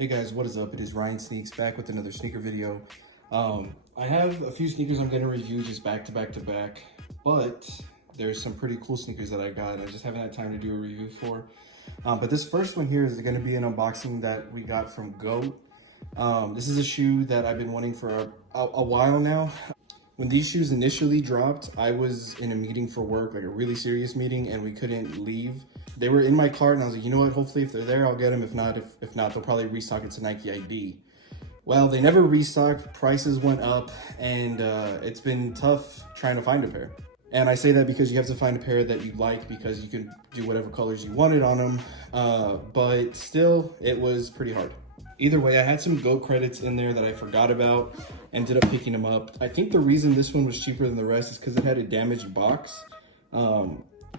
Hey guys, what is up? It is Ryan Sneaks back with another sneaker video. I have a few sneakers I'm going to review just back to back, but there's some pretty cool sneakers that I got and I just haven't had time to do a review for. But this first one here is going to be an unboxing that we got from GOAT. This is a shoe that I've been wanting for a while now. When these shoes initially dropped, I was in a meeting for work, like a really serious meeting, and we couldn't leave. They were in my cart and I was like, you know what, hopefully if they're there, I'll get them. If not, they'll probably restock it to Nike ID. Well, they never restocked, prices went up, and it's been tough trying to find a pair. And I say that because you have to find a pair that you like because you can do whatever colors you wanted on them, but still, it was pretty hard. Either way, I had some GOAT credits in there that I forgot about, ended up picking them up. I think the reason this one was cheaper than the rest is because it had a damaged box.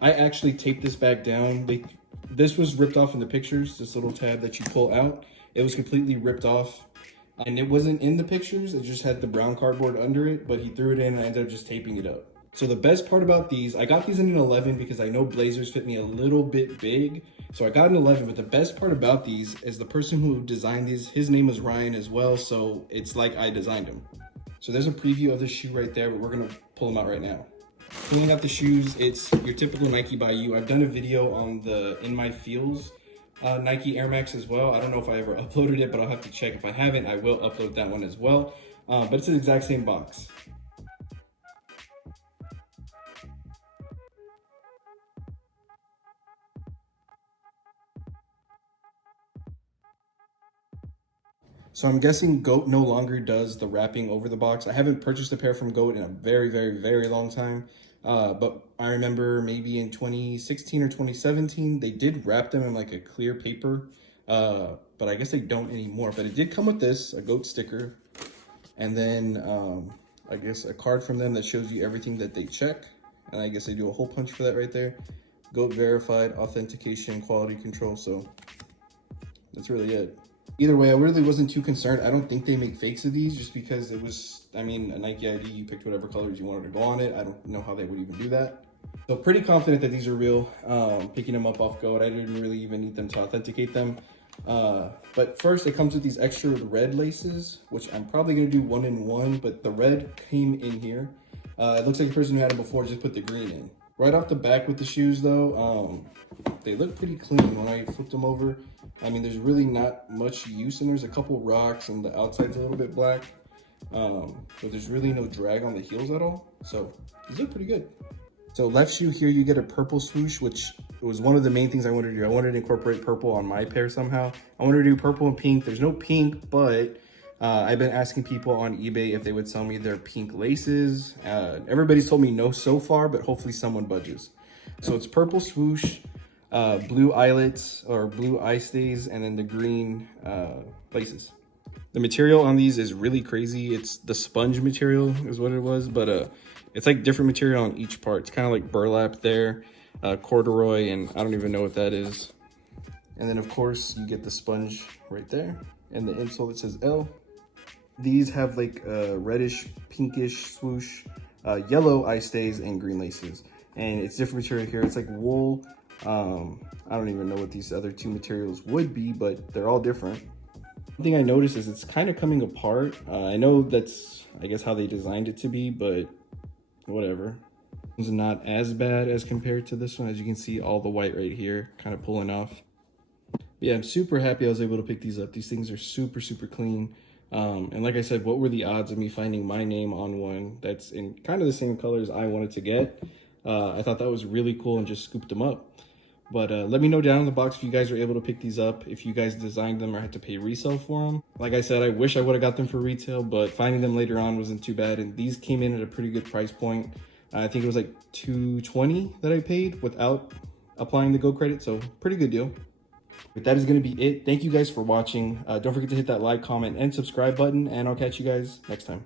I actually taped this back down. This was ripped off in the pictures, this little tab that you pull out. It was completely ripped off and it wasn't in the pictures. It just had the brown cardboard under it, but he threw it in and I ended up just taping it up. So the best part about these, I got these in an 11 because I know Blazers fit me a little bit big. So I got an 11, but the best part about these is the person who designed these, his name is Ryan as well. So it's like I designed them. So there's a preview of the shoe right there, but we're gonna pull them out right now. Pulling out the shoes, it's your typical Nike by you. I've done a video on the In My Feels Nike Air Max as well. I don't know if I ever uploaded it, but I'll have to check. If I haven't, I will upload that one as well. But it's the exact same box. So I'm guessing GOAT no longer does the wrapping over the box. I haven't purchased a pair from GOAT in a very long time. But I remember maybe in 2016 or 2017, they did wrap them in like a clear paper. But I guess they don't anymore. But it did come with this, a GOAT sticker. And then I guess a card from them that shows you everything that they check. And I guess they do a hole punch for that right there. GOAT verified, authentication, quality control. So that's really it. Either way, I really wasn't too concerned. I don't think they make fakes of these just because it was, I mean, a Nike ID, you picked whatever colors you wanted to go on it. I don't know how they would even do that. So pretty confident that these are real. Picking them up off GOAT, I didn't really even need them to authenticate them. But first it comes with these extra red laces, which I'm probably gonna do 1 in 1, but the red came in here. It looks like the person who had it before just put the green in. Right off the back with the shoes though, they look pretty clean when I flipped them over. I mean, there's really not much use, and there's a couple rocks and the outside's a little bit black. But there's really no drag on the heels at all. So these look pretty good. So left shoe here, you get a purple swoosh, which was one of the main things I wanted to do. I wanted to incorporate purple on my pair somehow. I wanted to do purple and pink. There's no pink, but I've been asking people on eBay if they would sell me their pink laces. Everybody's told me no so far, but hopefully someone budges. So it's purple swoosh, blue eyelets or blue eye stays, and then the green laces. The material on these is really crazy. It's the sponge material is what it was, but it's like different material on each part. It's kind of like burlap there, corduroy, and I don't even know what that is. And then of course you get the sponge right there, and the insole that says L. These have like a reddish, pinkish swoosh, yellow eye stays, and green laces. And it's different material here. It's like wool. I don't even know what these other two materials would be, but they're all different. One thing I noticed is it's kind of coming apart. I know that's, I guess, how they designed it to be, but whatever. It's not as bad as compared to this one. As you can see, all the white right here kind of pulling off. But yeah, I'm super happy I was able to pick these up. These things are super clean. And like I said, what were the odds of me finding my name on one that's in kind of the same colors I wanted to get? I thought that was really cool and just scooped them up. But let me know down in the box if you guys were able to pick these up, if you guys designed them or had to pay resale for them. Like I said, I wish I would have got them for retail, but finding them later on wasn't too bad. And these came in at a pretty good price point. I think it was like $220 that I paid without applying the GOAT credit, so pretty good deal. But that is going to be it. Thank you guys for watching. Don't forget to hit that like, comment, and subscribe button, and I'll catch you guys next time.